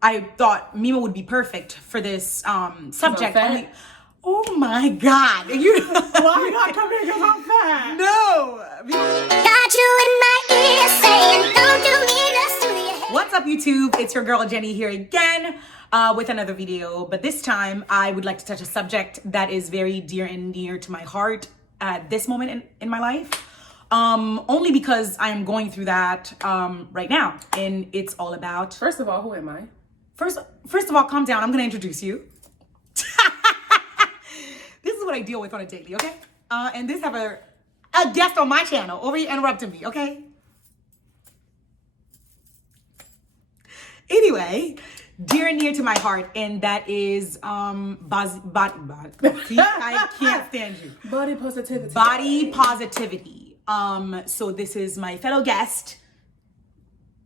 I thought Mima would be perfect for this subject. fat? Oh my God. You Why you not coming because I'm fat? No. Got you in my ear saying, don't do me this to you. What's up, YouTube? It's your girl Jenny here again with another video. But this time I would like to touch a subject that is very dear and near to my heart at this moment in my life. Only because I am going through that right now. And it's all about... First of all, who am I? First of all, calm down. I'm going to introduce you. This is what I deal with on a daily, okay? And this have a guest on my channel over here interrupting me, okay? Anyway, dear and near to my heart, and that is see, I can't stand you. Body positivity. Body positivity. So this is my fellow guest.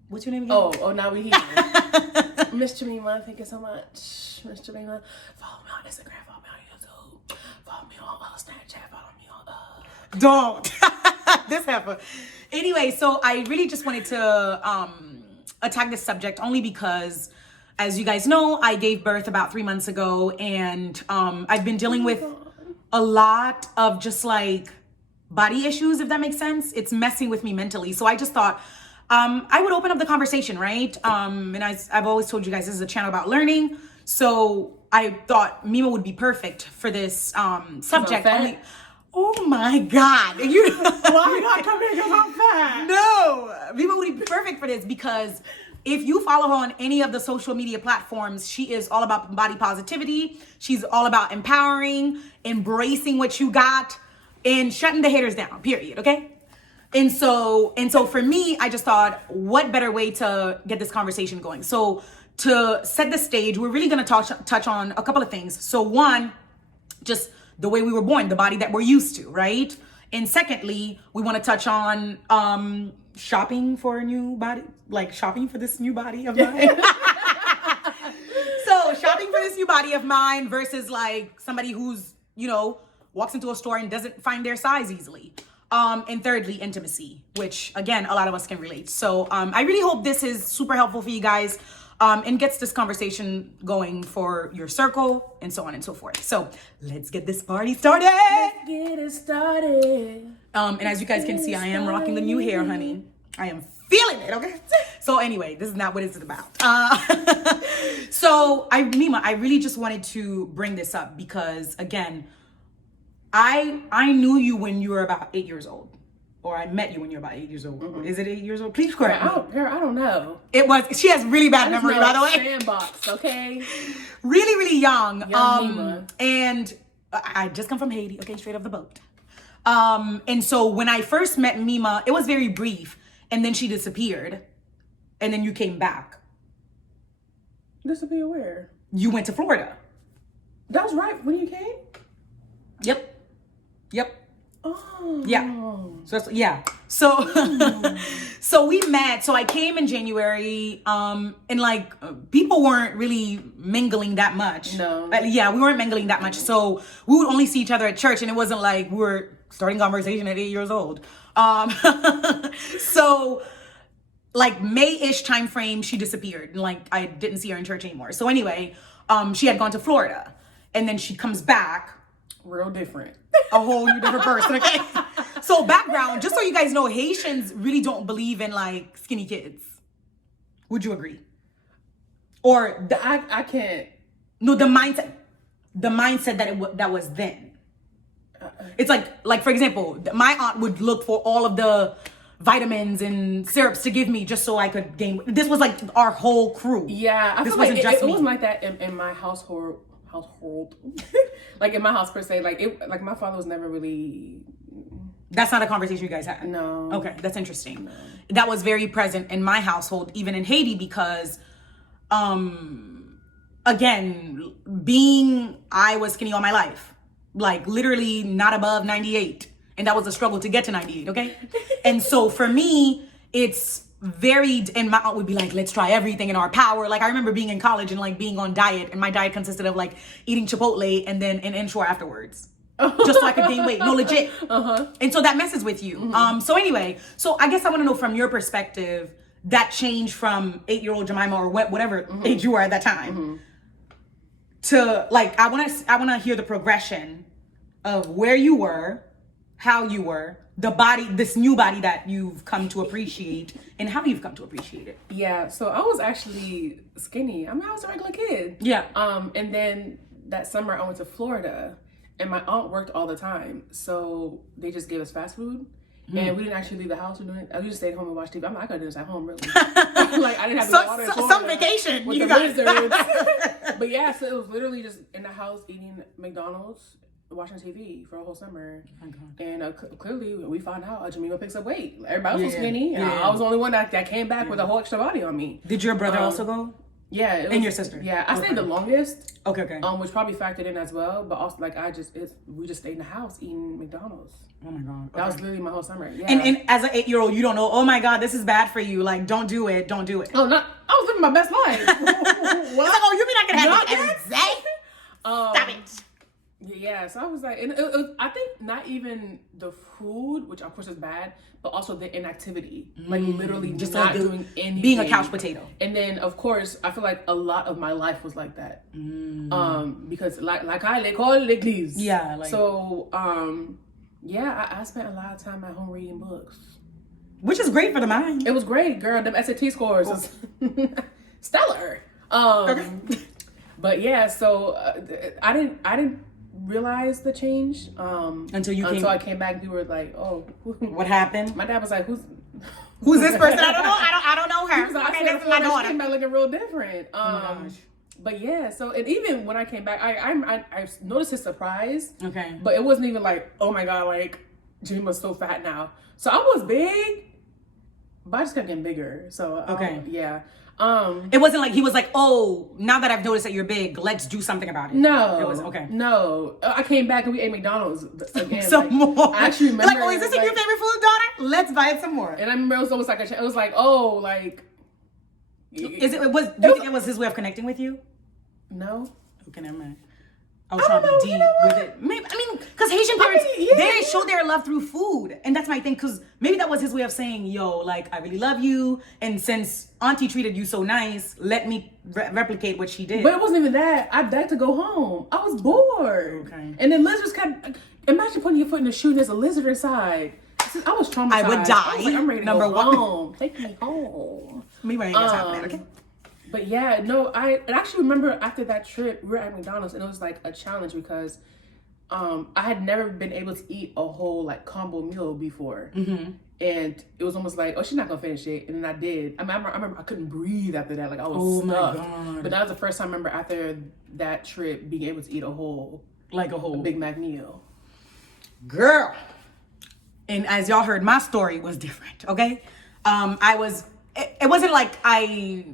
What's your name again? Oh, now we here. Miss Jamima, thank you so much. Miss Jamima, follow me on Instagram, follow me on YouTube, follow me on Snapchat, follow me on Don't. This happened. Anyway, so I really just wanted to attack this subject only because, as you guys know, I gave birth about 3 months ago, and I've been dealing with a lot of just like body issues, if that makes sense. It's messing with me mentally. So I just thought I would open up the conversation, right? And I've always told you guys this is a channel about learning. So I thought Mima would be perfect for this subject. Only, oh my God. Why you not coming because I'm fat? No, Mima would be perfect for this because if you follow her on any of the social media platforms, she is all about body positivity. She's all about empowering, embracing what you got, and shutting the haters down, period, okay? And so for me, I just thought, what better way to get this conversation going? So to set the stage, we're really gonna touch on a couple of things. So one, just the way we were born, the body that we're used to, right? And secondly, we wanna touch on shopping for a new body, like shopping for this new body of mine. So shopping for this new body of mine versus like somebody who's, you know, walks into a store and doesn't find their size easily. And thirdly, intimacy, which again, a lot of us can relate. So I really hope this is super helpful for you guys and gets this conversation going for your circle and so on and so forth. So let's get this party started. Let's get it started. And as you guys can see, I am rocking the new hair, honey. I am feeling it, okay? So anyway, this is not what it's about. So Mima, I really just wanted to bring this up because again, I knew you when you were about 8 years old, or I met you when you were about 8 years old. Mm-hmm. Is it 8 years old? Please correct me. I don't know. It was. She has really bad memory, by the way. Sandbox, okay. Really, really young. Mima. And I just come from Haiti. Okay, straight off the boat. And so when I first met Mima, it was very brief, and then she disappeared, and then you came back. Disappear where? You went to Florida. That was right when you came? Yep. Oh. Yeah. So so we met. So I came in January, and like people weren't really mingling that much. No. Yeah, we weren't mingling that much. So we would only see each other at church, and it wasn't like we were starting conversation at 8 years old. So like May-ish time frame, she disappeared, and like I didn't see her in church anymore. So anyway, she had gone to Florida, and then she comes back. Real different. A whole new different person, okay? So background, just so you guys know, Haitians really don't believe in like skinny kids. Would you agree? Or I can't. No, the mindset that was then. It's like for example, my aunt would look for all of the vitamins and syrups to give me just so I could gain. This was like our whole crew. Yeah, I this feel wasn't like just it me. wasn't like that in my household. Like in my house per se, like my father was never really. That's not a conversation you guys had. No. Okay, that's interesting. No. That was very present in my household, even in Haiti, because again, I was skinny all my life, like literally not above 98, and that was a struggle to get to 98. Okay, and so for me, it's varied, and my aunt would be like, let's try everything in our power. Like I remember being in college and like being on diet, and my diet consisted of like eating Chipotle and then an Ensure afterwards, just so I could gain weight. No, legit. And so that messes with you. So anyway, so I guess I want to know from your perspective, that change from 8-year-old Jemima or whatever age you were at that time to like, I want to hear the progression of where you were, how you were, the body, this new body that you've come to appreciate, and how you've come to appreciate it. Yeah, so I was actually skinny. I mean, I was a regular kid. Yeah. And then that summer I went to Florida, and my aunt worked all the time, so they just gave us fast food, and we didn't actually leave the house or doing. We just stayed home and watched TV. I'm like, I could do this at home, really. Like I didn't have to go out in Florida some vacation. with You the guys. lizards. But yeah, so it was literally just in the house eating McDonald's, watching TV for a whole summer. Oh my God. And clearly we found out Jemima picks up weight. Everybody else was Yeah, skinny. And yeah. I was the only one that came back with a whole extra body on me. Did your brother also go? Yeah. And your sister? Yeah. I Okay. stayed the longest. Okay. Which probably factored in as well. But also like we just stayed in the house eating McDonald's. Oh my God. That was literally my whole summer. Yeah. And as an 8-year-old, you don't know, oh my God, this is bad for you. Like, don't do it. Don't do it. I was living my best life. It's like, oh, you mean I can have Not this every day? Stop it. Yeah, so I was like, and I think not even the food, which of course is bad, but also the inactivity, like literally just not like doing anything, being a couch potato. And then of course, I feel like a lot of my life was like that, because like I call l'église. Yeah, like- so yeah, I spent a lot of time at home reading books. Which is great for the mind. It was great, girl. Them SAT scores was stellar. But yeah, so I didn't realize the change until I came back. And people were like, "Oh, What happened? My dad was like, "Who's this person? I don't know. I don't know He her. was like, Okay, I this is my She daughter. came back looking real different. my gosh. But yeah, so and even when I came back, I noticed his surprise. Okay. But it wasn't even like, oh my God, like Jemima's so fat now. So I was big, but I just kept getting bigger. So Okay. Yeah. It wasn't like he was like, oh, now that I've noticed that you're big, let's do something about it. No. It was okay. No. I came back and we ate McDonald's again. Some like, more. I actually remember. Like, oh, is this your like- favorite food, daughter? Let's buy it some more. And I remember it was almost like it was like, oh, like. Do you think it was his way of connecting with you? No. Okay, never mind. I was trying to don't be know, deep you know with what? it. Maybe, I mean, because Haitian parents, yeah. they show their love through food. And that's my thing, because maybe that was his way of saying, yo, like, I really love you. And since auntie treated you so nice, let me replicate what she did. But it wasn't even that. I begged to go home. I was bored. Okay. And then lizards kept. Imagine putting your foot in the shoe and there's a lizard inside. I was traumatized. I would die. I was like, I'm ready to Number go one. home. Take me home. Maybe I ain't got time for that, okay? But yeah, no, I actually remember after that trip, we were at McDonald's and it was like a challenge because I had never been able to eat a whole like combo meal before. And it was almost like, oh, she's not gonna finish it. And then I did. I remember I couldn't breathe after that. Like I was Oh my stuffed. God. But that was the first time I remember after that trip being able to eat a whole Like a whole Big Mac meal. girl. And as y'all heard, my story was different, okay? It wasn't like I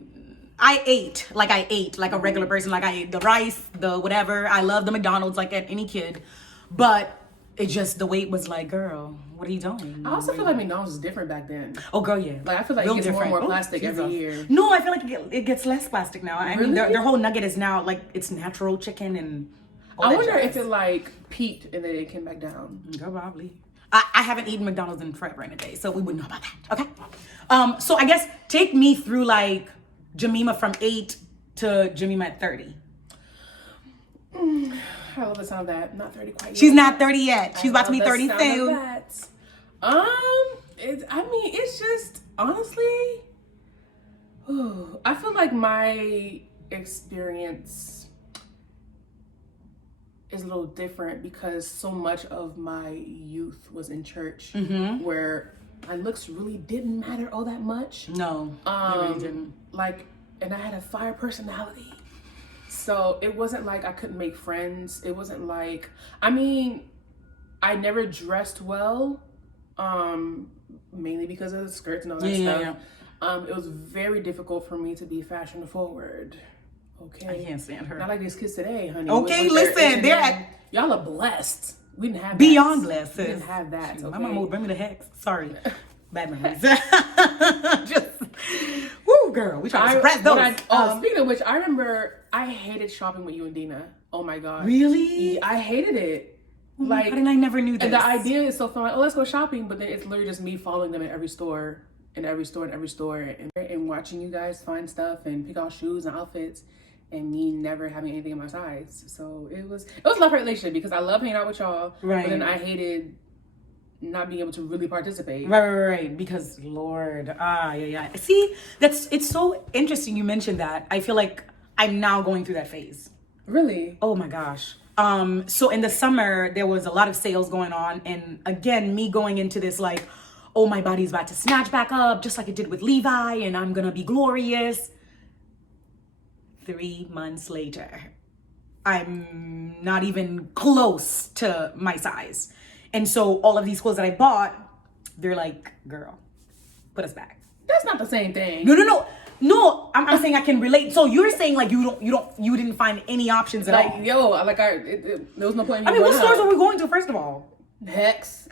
ate like a regular person. Like I ate the rice, the whatever. I love the McDonald's like at any kid. But it just, the weight was like, girl, what are you doing? I also feel like McDonald's is different back then. Oh, girl, yeah. Like I feel like Real it gets more and more different. plastic every Jesus. year. No, I feel like it gets less plastic now. I mean, Really? their whole nugget is now like, it's natural chicken and all I that wonder jazz. if it like peaked and then it came back down. Girl, probably. I haven't eaten McDonald's in forever and a day, so we wouldn't know about that. Okay. So I guess take me through like Jemima from 8 to Jemima at 30. I love the sound of that. Not 30 quite yet. She's not 30 yet. She's about to be I love 30 the sound of soon. that. It's just honestly, I feel like my experience is a little different because so much of my youth was in church, where my looks really didn't matter all that much. No, they really didn't. Like, and I had a fire personality. So it wasn't like I couldn't make friends. It wasn't like, I mean, I never dressed well, mainly because of the skirts and all that stuff. It was very difficult for me to be fashion forward. Okay. I can't stand her. Not like these kids today, honey. Okay, with their listen, they're H&M. at- Y'all are blessed. We didn't have that. Beyond blessed. We didn't have that. Shoot, Okay? my mama would bring me the hex. Sorry. Bad memories. Just, woo, girl. We try to suppress those. Speaking of which, I remember I hated shopping with you and Dina. Oh my God. Really? Yeah, I hated it. God, Like, and I never knew this. and the idea is so fun. Like, oh, let's go shopping. But then it's literally just me following them in every store in every store, and watching you guys find stuff and pick out shoes and outfits, and me never having anything in my size. So it was a love relationship because I love hanging out with y'all, Right. but then I hated not being able to really participate. Right. Because Lord, yeah. See, it's so interesting you mentioned that. I feel like I'm now going through that phase. Really? Oh my gosh. So in the summer there was a lot of sales going on, and again, me going into this like, oh, my body's about to snatch back up, just like it did with Levi, and I'm gonna be glorious. 3 months later, I'm not even close to my size. And so all of these clothes that I bought, they're like, girl, put us back. That's not the same thing. No, I'm saying I can relate. So you're saying like you didn't find any options at Like, all. yo, there was no point in me I mean, what going stores out. are we going to first of all? Hex.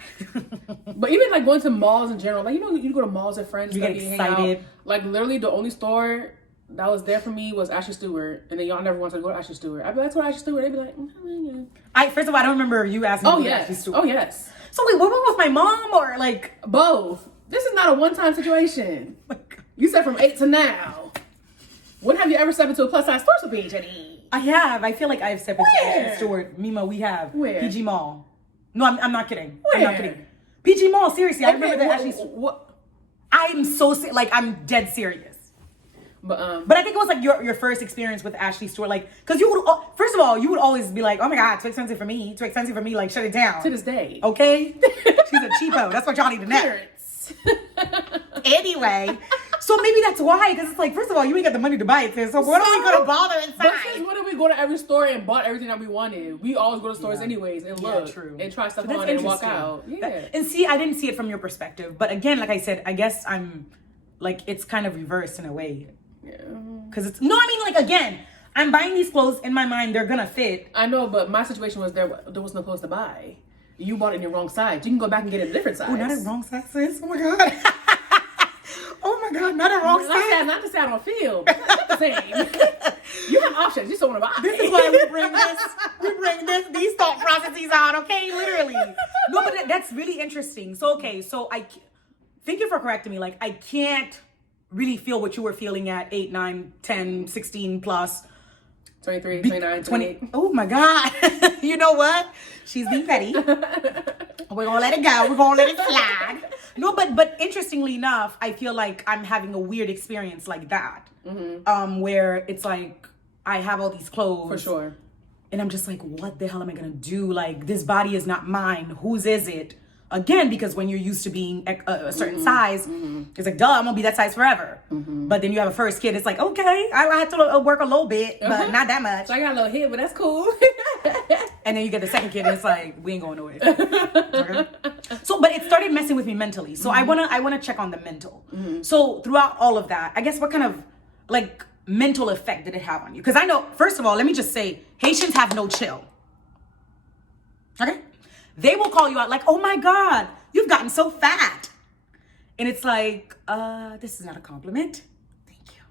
But even like going to malls in general, like you go to malls with friends, You stuff, get hang out. excited. Like literally the only store that was there for me was Ashley Stewart, and then y'all never wanted to go to Ashley Stewart. I'd be like, let's go to Ashley Stewart. They'd be like, yeah. First of all, I don't remember you asking me Oh to go to yes, Ashley Stewart. oh yes. So wait, what was my mom or like? Both. This is not a one-time situation. You said from 8 to now. When have you ever stepped into a plus-size store with me, Jenny? I have. I feel like I've stepped into Where? Ashley Stewart. Mima, we have. Where? PG Mall. No, I'm not kidding. I'm not Where? kidding. PG Mall, seriously. I remember that Okay, Ashley. what? I'm so like I'm dead serious. But But I think it was like your first experience with Ashley Stewart, like, cause you would first of all you would always be like, oh my god, too expensive for me, like shut it down. to this day. Okay, she's a cheapo. That's what y'all need to know. Parents. Anyway, so maybe that's why, because it's like, first of all, you ain't got the money to buy it, sis. So what are we gonna bother But inside? since when did we go to every store and bought everything that we wanted? We always go to stores Yeah. anyways and Yeah, look true. and try stuff So that's on and walk interesting. out. Yeah. And see, I didn't see it from your perspective, but again, like I said, I guess I'm like it's kind of reversed in a way. Yeah. Cause it's no, I mean like again, I'm buying these clothes in my mind, they're gonna fit. I know, but my situation was there was no clothes to buy. You bought it in the wrong size. You can go back and get it a different size. Oh, not a wrong size, sis. Oh my god. Oh my god, not a wrong size. Not to say I don't feel, but that's not the same. You have options. You just don't want to buy. This is why we bring these thought processes out, okay? Literally. No, but that's really interesting. So, okay, so thank you for correcting me. Like, I can't really feel what you were feeling at 8, 9, 10, 16 plus. 23, 29, 28. Oh my God. You know what? She's being petty. We're gonna let it go. We're gonna let it slide. No, but interestingly enough, I feel like I'm having a weird experience like that. Where it's like I have all these clothes. For sure. And I'm just like, what the hell am I gonna do? Like, this body is not mine. Whose is it? Again, because when you're used to being a certain size, it's like, duh, I'm gonna be that size forever. But then you have a first kid, it's like, okay, I had to work a little bit, but not that much. So I got a little hit, but that's cool. And then you get the second kid, and it's like, we ain't going nowhere. Okay? So, but it started messing with me mentally. So I wanna check on the mental. So throughout all of that, I guess what kind of like mental effect did it have on you? Because I know, first of all, let me just say, Haitians have no chill. Okay? They will call you out like, oh my God, you've gotten so fat. And it's like, this is not a compliment. Thank you.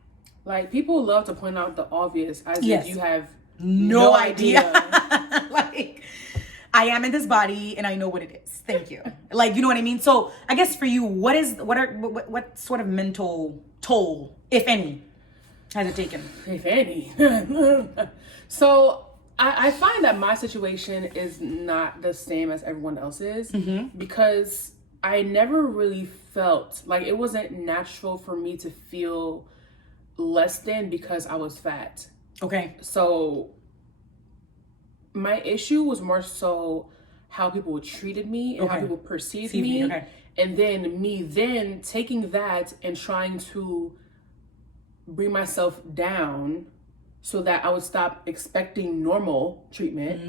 Like, people love to point out the obvious as Yes. if you have No idea. Like, I am in this body and I know what it is. Thank you. Like, you know what I mean? So I guess for you, what sort of mental toll, if any, has it taken? If any. So I find that my situation is not the same as everyone else's because I never really felt like it wasn't natural for me to feel less than because I was fat. Okay. So my issue was more so how people treated me and how Okay. people perceived Perceived me. me, okay. And then me taking that and trying to bring myself down so that I would stop expecting normal treatment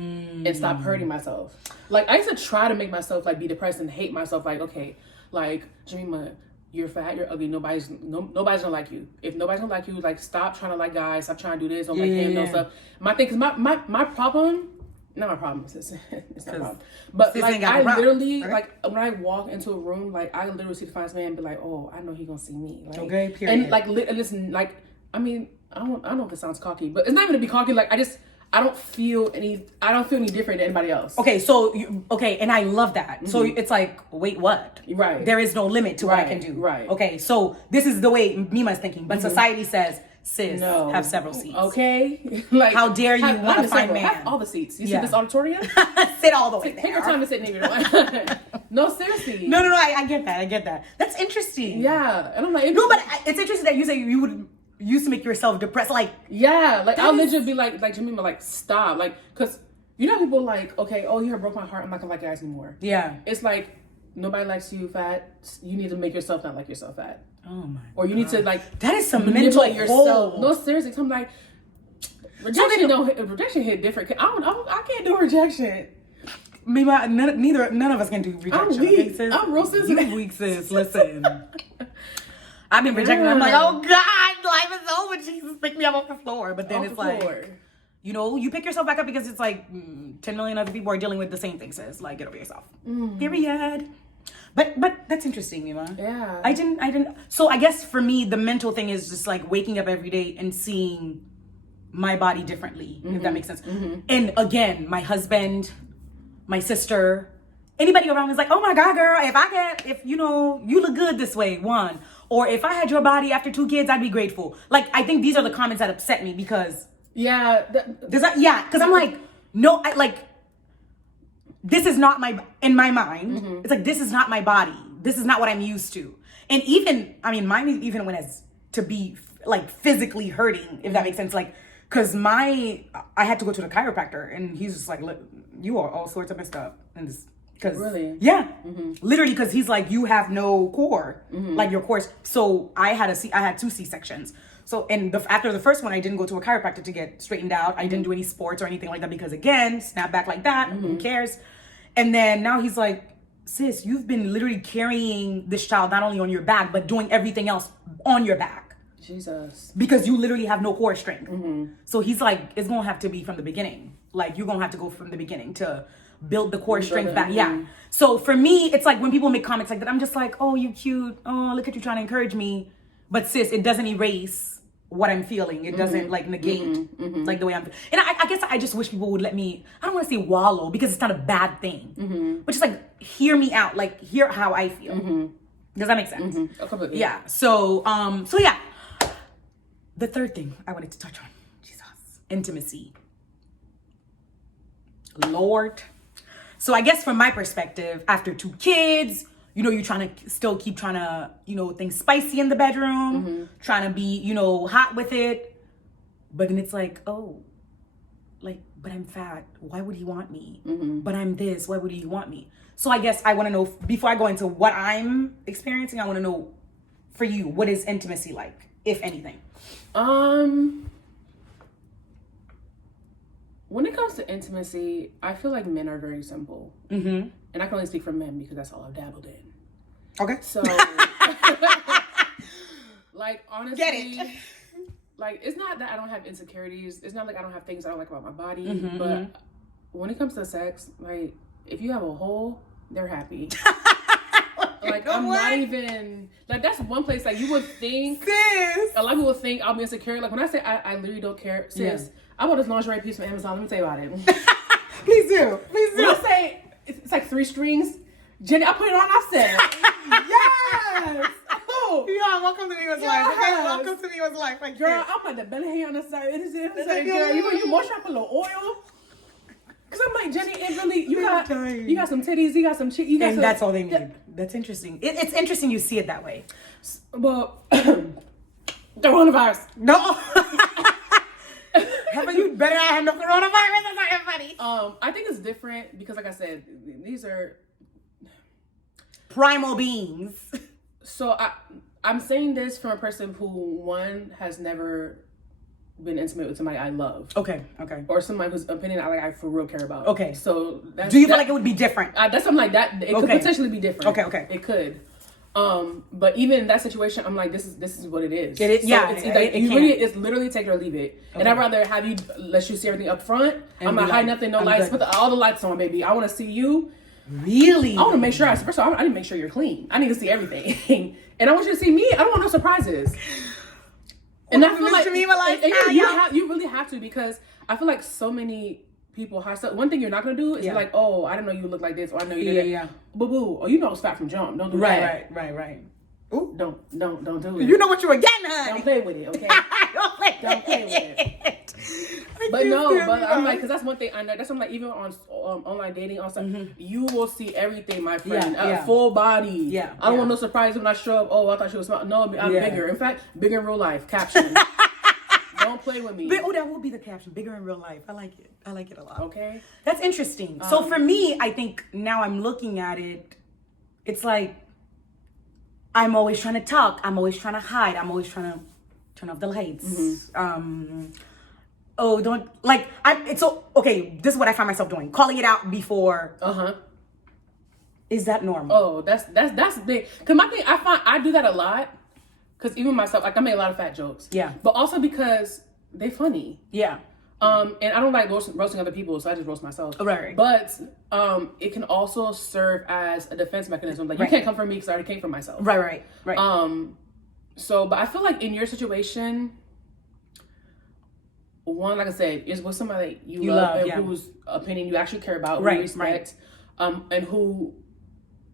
and stop hurting myself. Like, I used to try to make myself like be depressed and hate myself. Like, okay, like, Jemima, you're fat, you're ugly, nobody's gonna like you. If nobody's gonna like you, like, stop trying to like guys, stop trying to do this, don't like him, no Yeah. stuff. My thing, cause my problem, not my problem, it's not a problem. But sis like, ain't got I no problem, literally, okay? like, when I walk into a room, like, I literally see the finest man and be like, oh, I know he gonna see me. Like, Okay, period. And like, listen, like, I mean, I don't know if it sounds cocky, but it's not even to be cocky. Like, I don't feel any different than anybody else. Okay, so and I love that. So it's like, wait, what? Right. There is no limit to what I can do. Right. Okay, so this is the way Mima's thinking, but society says, sis, No. have several seats. Okay. Like, How dare you want to find several. man? Have all the seats. You Yeah. see this auditorium? Sit all the way Take there. your time to sit, nigga. No, seriously. No, I get that. That's interesting. Yeah, and I'm like, No, but it's interesting that you say you would used to make yourself depressed. Like, yeah, like I'll is- literally be like Jemima, like stop, like, cause you know people like, okay, oh, you have broke my heart, I'm not gonna like guys anymore. yeah. It's like nobody likes you fat. You need to make yourself not like yourself fat, Oh my. or you need to like That is some manipulate mental yourself. hold. No, seriously, I'm like rejection hit different. I can't do rejection. Mima, none of us can do rejection. I'm okay, weak. sis? I'm real sensitive. You weak, sis. Listen. I've been rejected. I'm like, oh God, life is over. Jesus, pick me up off the floor. But then Off it's the like, floor. you know, you pick yourself back up because it's like 10 million other people are dealing with the same thing, sis. Like, get over yourself. Period. But that's interesting, Mima. Yeah. I didn't. So I guess for me, the mental thing is just like waking up every day and seeing my body differently, if that makes sense. And again, my husband, my sister, anybody around me is like, oh my God, girl, if you know, you look good this way, one. Or if I had your body after 2 kids, I'd be grateful. Like, I think these are the comments that upset me because, Yeah. because I'm like, no, this is not in my mind, it's like, this is not my body. This is not what I'm used to. And even, I mean, mine even went as to be like physically hurting, if that makes sense. Like, cause I had to go to the chiropractor and he's just like, look, you are all sorts of messed up. And this, cause Really? yeah, literally, cause he's like, you have no core, like your core. So I had 2 C-sections. So, and after the first one, I didn't go to a chiropractor to get straightened out. I didn't do any sports or anything like that because again, snap back like that, who cares? And then now he's like, sis, you've been literally carrying this child not only on your back, but doing everything else on your back. Jesus. Because you literally have no core strength. So he's like, it's gonna have to be from the beginning. Like, you're gonna have to go from the beginning to build the core strength back. Yeah. So for me, it's like when people make comments like that, I'm just like, oh, you cute. Oh, look at you trying to encourage me. But sis, it doesn't erase what I'm feeling. It doesn't like negate like the way I'm. And I guess I just wish people would let me. I don't want to say wallow because it's not a bad thing, but just like hear me out, like hear how I feel. Does that make sense? Completely. Yeah. So yeah. The third thing I wanted to touch on, Jesus, intimacy. Lord. So I guess from my perspective, after 2 kids, you know, you're trying to still keep trying to, you know, things spicy in the bedroom, trying to be, you know, hot with it. But then it's like, oh, like, but I'm fat. Why would he want me? But I'm this. Why would he want me? So I guess I want to know, before I go into what I'm experiencing, I want to know for you, what is intimacy like, if anything? When it comes to intimacy, I feel like men are very simple. And I can only speak for men because that's all I've dabbled in. Okay. So, like, honestly, Get it. Like, it's not that I don't have insecurities. It's not like I don't have things I don't like about my body. But when it comes to sex, like, if you have a hole, they're happy. Like, I'm not even, like, that's one place, like, you would think, Sis. a lot of people think I'll be insecure. Like, when I say I literally don't care, sis, I bought this lingerie piece from Amazon. Let me tell you about it. Please do. Please When do. I say it's like 3 strings, Jenny, I put it on, I said, yes! Oh! Yeah, welcome to Mima's life. Okay, welcome to Mima's life. Like, Girl, I'm like the belly hair on the side. It is like, girl, you moisture, I put a little oil. Cause I'm like, Jenny, it really, you got some titties, you got some cheek, you got and some, that's all they need. That's interesting. It's interesting you see it that way. Well, coronavirus. No. How about you better not have no coronavirus? That's not funny. I think it's different because, like I said, these are Primal beings. So I'm saying this from a person who, one, has never been intimate with somebody I love. Okay. Or somebody whose opinion I for real care about. Okay. So that's, Do you feel like it would be different? That's something like that. It could potentially be different. Okay. It could. But even in that situation, I'm like, this is what it is. It is. So Yeah. It's literally take it or leave it. Okay. And I'd rather have you let you see everything up front. And I'm not hiding nothing, no lights. good. Put all the lights on, baby. I want to see you. Really? I want to make sure. First of all, I need to make sure you're clean. I need to see everything, and I want you to see me. I don't want no surprises. And I feel like Shamima lifestyle, you really have to, because I feel like so many people hide stuff. One thing you're not gonna do is be like, oh, I didn't know you look like this, or I know you did that. Yeah. Boo boo. Oh, you know it's fat from jump. Don't do that. Right. Ooh. Don't do it. You know what you were getting, honey. Don't play with it, okay? Don't play with it. But I'm like, because that's one thing I know. That's why I'm like, even on online dating, on stuff, you will see everything, my friend. Full body. Yeah. I don't want no surprise when I show up. Oh, I thought she was small. No, I'm bigger. In fact, bigger in real life. Caption. Don't play with me. That will be the caption. Bigger in real life. I like it. I like it a lot. Okay. That's interesting. So for me, I think now I'm looking at it, it's like, I'm always trying to talk. I'm always trying to hide. I'm always trying to turn off the lights. Don't like. It's so okay. This is what I find myself doing: calling it out before. Is that normal? Oh, that's big. Cause my thing, I find I do that a lot. Cause even myself, like I make a lot of fat jokes. Yeah. But also because they funny. Yeah. And I don't like roasting other people, so I just roast myself. Right. But it can also serve as a defense mechanism. Like you can't come for me because I already came for myself. Right. So, but I feel like in your situation, one, like I said, is with somebody that you love and whose opinion you actually care about, who you respect, and who,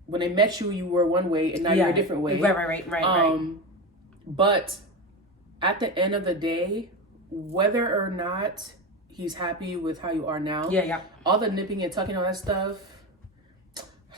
when they met you, you were one way and now you're a different way. Right. But at the end of the day, whether or not he's happy with how you are now, all the nipping and tucking, all that stuff,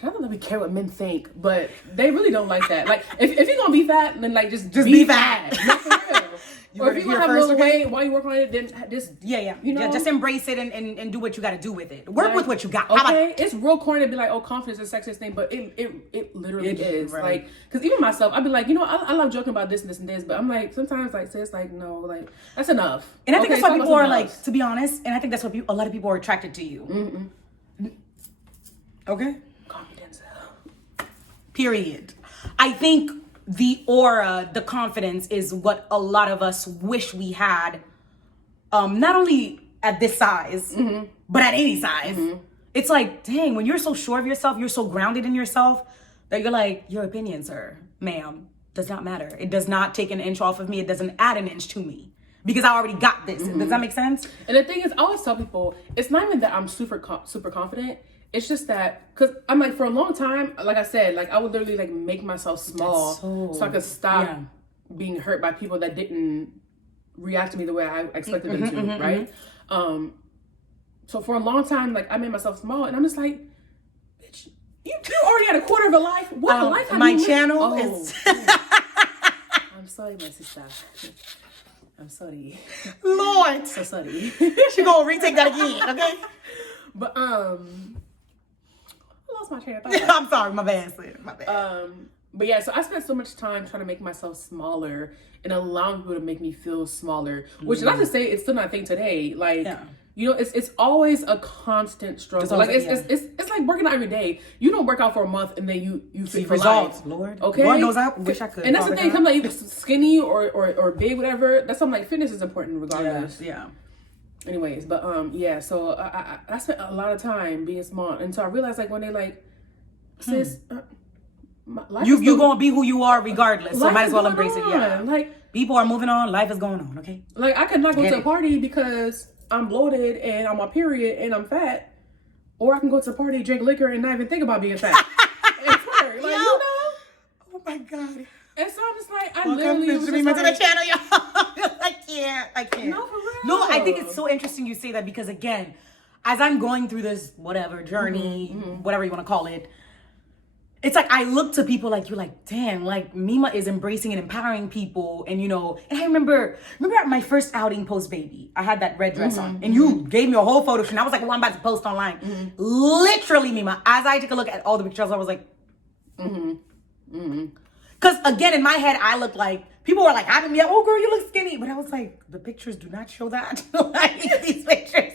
I don't really care what men think, but they really don't like that. Like, if you're gonna be fat, then like just be fat. Not for real. Or if you're gonna have a little weight while you work on it, then just you know, just embrace it and do what you got to do with it. Work with what you got. Okay, it's real corny to be like, oh, confidence is the sexiest thing, but it literally is. Right. Like, because even myself, I'd be like, you know, I love joking about this and this and this, but I'm like, sometimes like, sis, like, no, like that's enough. And I think that's why people are like, to be honest, and I think that's why a lot of people are attracted to you. Okay. Confidence. Period. I think the aura, the confidence is what a lot of us wish we had, not only at this size, but at any size. It's like, dang, when you're so sure of yourself, you're so grounded in yourself that you're like, your opinion, sir, ma'am, does not matter. It does not take an inch off of me. It doesn't add an inch to me because I already got this. Does that make sense? And the thing is, I always tell people, it's not even that I'm super confident. It's just that, because I'm like, for a long time, like I said, like I would literally like make myself small so I could stop being hurt by people that didn't react to me the way I expected them to, right? So for a long time, like I made myself small, and I'm just like, bitch, you already had a quarter of a life. What a life have my you channel lived? is. I'm sorry, my sister. I'm sorry. Lord. So sorry. She gonna retake that again, okay? But I lost my train of thought. I'm sorry, my bad, sis. My bad. But yeah, so I spent so much time trying to make myself smaller and allowing people to make me feel smaller. Which, not to say it's still not a thing today. Like, you know, it's always a constant struggle. Like it's like working out every day. You don't work out for a month and then you see results. Lord, okay. Lord knows I wish I could. And that's the thing. Come like skinny or big, whatever. That's something like fitness is important regardless. Yeah. Anyways, but so I spent a lot of time being small until I realized like one day like, sis. You gonna be who you are regardless, so might as well embrace it. Yeah, like people are moving on, life is going on. Okay, like I could not go to a party because I'm bloated and I'm on period and I'm fat, or I can go to a party, drink liquor, and not even think about being fat. And twerk, like, you know? Oh my god. And so I'm just like, I Welcome literally was to just the like, channel, y'all. I can't. No, for real. No, I think it's so interesting you say that because again, as I'm going through this whatever journey, whatever you want to call it. It's like I look to people like you're like, damn, like Mima is embracing and empowering people. And you know, and I remember at my first outing post baby, I had that red dress on. And you gave me a whole photo shoot. And I was like, well, I'm about to post online. Literally, Mima, as I took a look at all the pictures, I was like, Because again, in my head, I look like, people were like, I didn't, oh girl, you look skinny. But I was like, the pictures do not show that. Like, these pictures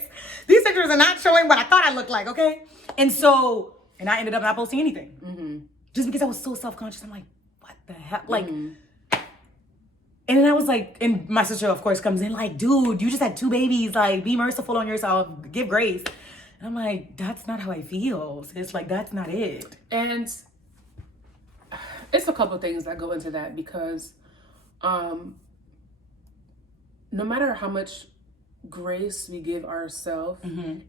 are not showing what I thought I looked like, okay? And so, and I ended up not posting anything. Just because I was so self-conscious. I'm like, what the hell? Like, and then I was like, and my sister, of course, comes in like, dude, you just had 2 babies. Like, be merciful on yourself. Give grace. And I'm like, that's not how I feel. It's like, that's not it. And it's a couple of things that go into that because no matter how much grace we give ourselves,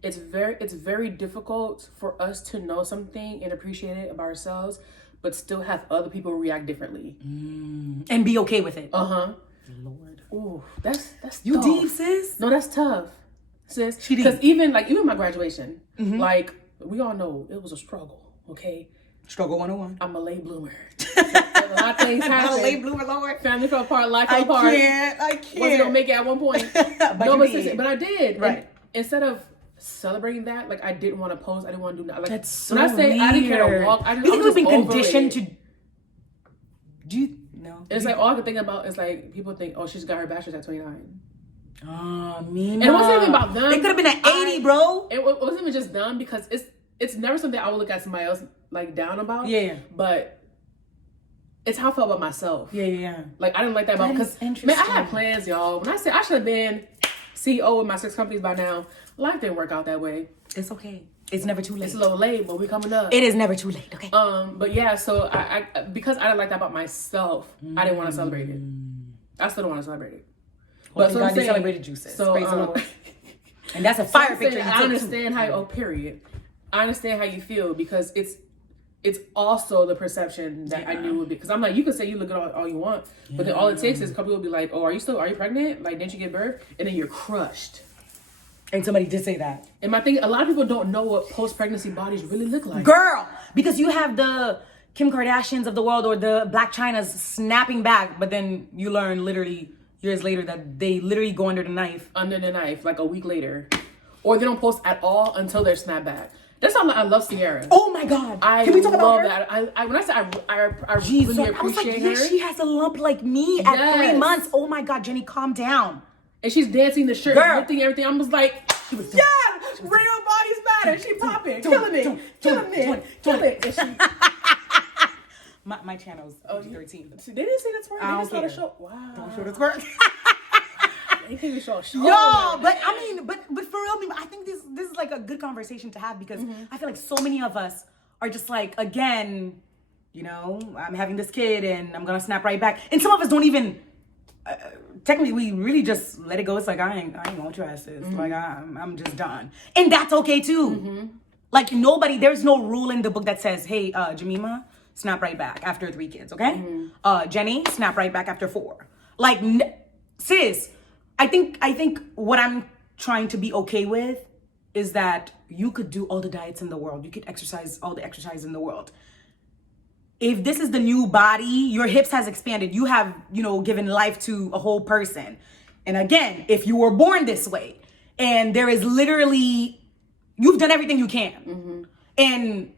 it's very difficult for us to know something and appreciate it about ourselves, but still have other people react differently and be okay with it. Lord, Ooh, that's you tough. deep, sis. No, that's tough, sis. She deep. Because even my graduation, like we all know it was a struggle. Okay, Struggle 101. I'm a late bloomer. A lot of things Not a happen. late bloomer, Lord. Family fell apart, life fell I apart. can't. Wasn't gonna make it at one point. But No, you but, did. sis, but I did. Right. And instead of celebrating that, like I didn't want to post. I didn't want to do that. Like That's so when I say I didn't care to weird. walk, I You think was we've been just over conditioned it. to? Do you no? It's like all I can think about is like people think, oh, she's got her bachelor's at 29. Me. And it wasn't even about them. It could have been at 80, bro. It wasn't even just them because it's never something I would look at somebody else like down about. Yeah. But it's how I felt about myself. Yeah. Like I didn't like that about That is because man, I interesting. had plans, y'all. When I said I should have been CEO of my 6 companies by now, life didn't work out that way. It's okay. It's never too late. It's a little late, but we coming up. It is never too late. Okay. But yeah, so I because I didn't like that about myself, I didn't want to celebrate it. I still don't want to celebrate it. But so God I'm saying- celebrated you, sis. So, Praise the Lord. And that's a fire I'm saying picture. You I took, too. understand how. Oh, period. I understand how you feel because it's also the perception that I knew would be. Because I'm like, you can say you look good all you want, but then all it takes is a couple people be like, oh, are you pregnant? Like, didn't you give birth? And then you're crushed. And somebody did say that. And my thing, a lot of people don't know what post-pregnancy bodies really look like. Girl, because you have the Kim Kardashians of the world or the Black Chynas snapping back, but then you learn literally years later that they literally go under the knife. Under the knife, like a week later. Or they don't post at all until they're snapped back. That's how I love Sierra. Oh my God. I Can we talk about love her? that. I when I say I Jeez, really so I was like, appreciate yes, her. she has a lump like me at 3 Yes. months. Oh my God, Jenny, calm down. And she's dancing the shirt, Girl. lifting everything. I'm just like, yeah, real bodies matter. She popping, killing it. And she, My channel's 13. they didn't say that's right. They I just don't started care. show. Wow. Don't show this work. They can't even show a show. Yo, but I mean, but for real, I think this is like a good conversation to have because I feel like so many of us are just like, again, you know, I'm having this kid and I'm gonna snap right back. And some of us don't even, technically, we really just let it go. It's like, I ain't want your asses. Like, I'm just done. And that's okay too. Like there's no rule in the book that says, hey, Jemima, snap right back after 3 kids, okay? Jenny, snap right back after 4. Like, sis, I think what I'm trying to be okay with is that you could do all the diets in the world. You could exercise all the exercise in the world. If this is the new body, your hips has expanded. You have, given life to a whole person. And again, if you were born this way and there is literally, you've done everything you can. And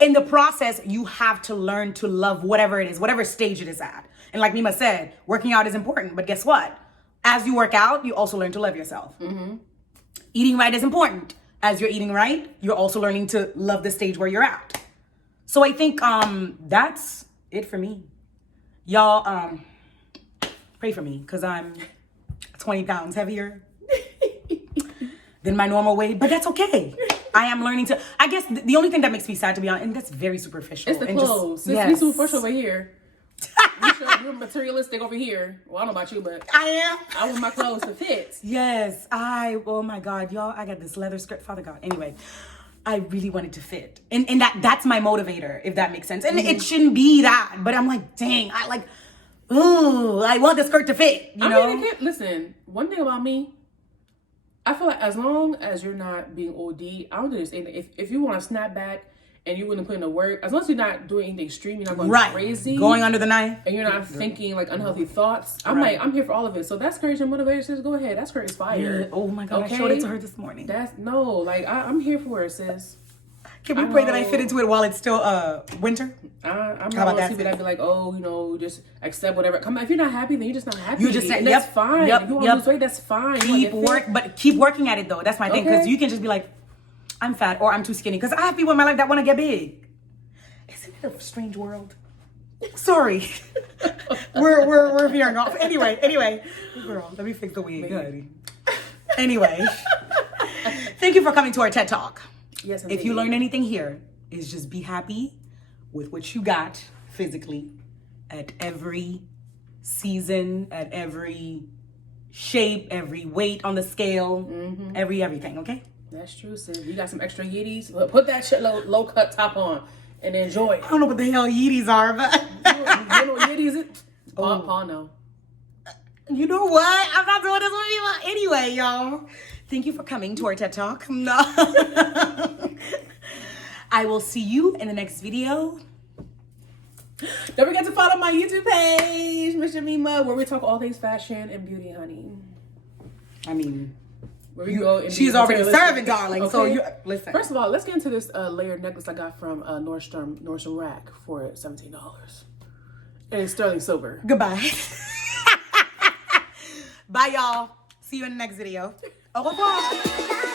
in the process, you have to learn to love whatever it is, whatever stage it is at. And like Mima said, working out is important, but guess what? As you work out, you also learn to love yourself. Eating right is important. As you're eating right, you're also learning to love the stage where you're at. So I think that's it for me. Y'all, pray for me because I'm 20 pounds heavier than my normal weight, but that's okay. I am learning to, I guess the only thing that makes me sad, to be honest, and that's very superficial. It's the and just- clothes. Sis, yes. we superficial over here. We're materialistic over here. Well, I don't know about you, but I am. I want my clothes to fit. Yes, oh my God, y'all, I got this leather skirt, Father God. Anyway, I really wanted to fit. And that's my motivator, if that makes sense. And it shouldn't be that, but I'm like, dang, I want the skirt to fit, you know? mean, listen, one thing about me, I feel like as long as you're not being OD, I don't do this anything. If you want to snap back and you wouldn't put in the work, as long as you're not doing anything extreme, you're not going crazy. Going under the knife. And you're not thinking like unhealthy thoughts. I'm here for all of it. So that's courage and motivation. Sis, go ahead. That's courage fire. Yeah. Oh my God, I showed it to her this morning. I'm here for it, sis. Can we pray that I fit into it while it's still winter? I'm How not about one that, of people that be like, just accept whatever. Come on, if you're not happy, then you're just not happy. You just say, and yep, that's fine. yep, If you want yep. to lose weight, that's fine. You wanna get fit, keep working at it though. That's my thing, because Okay. you can just be like, I'm fat or I'm too skinny. Because I have people in my life that want to get big. Isn't it a strange world? Sorry, we're veering off. Anyway, girl, let me fix the wig. Good. Anyway, thank you for coming to our TED Talk. Yes, If you learn anything here, is just be happy with what you got physically at every season, at every, shape, every weight on the scale, everything, okay? That's true, sis. You got some extra Yeezys? Well, put that shit low cut top on and enjoy it. I don't know what the hell Yeezys are, but You know what Yeezys is? Paul no. you know what? I'm not doing this with you anyway, y'all. Thank you for coming to our TED Talk. No. I will see you in the next video. Don't forget to follow my YouTube page, Mr. Mima, where we talk all things fashion and beauty, honey. I mean, Where we go and she's be already materialistic. serving, darling. So Okay. you listen. First of all, let's get into this layered necklace I got from Nordstrom Rack for $17. And it's sterling silver. Goodbye. Bye, y'all. See you in the next video. Au revoir.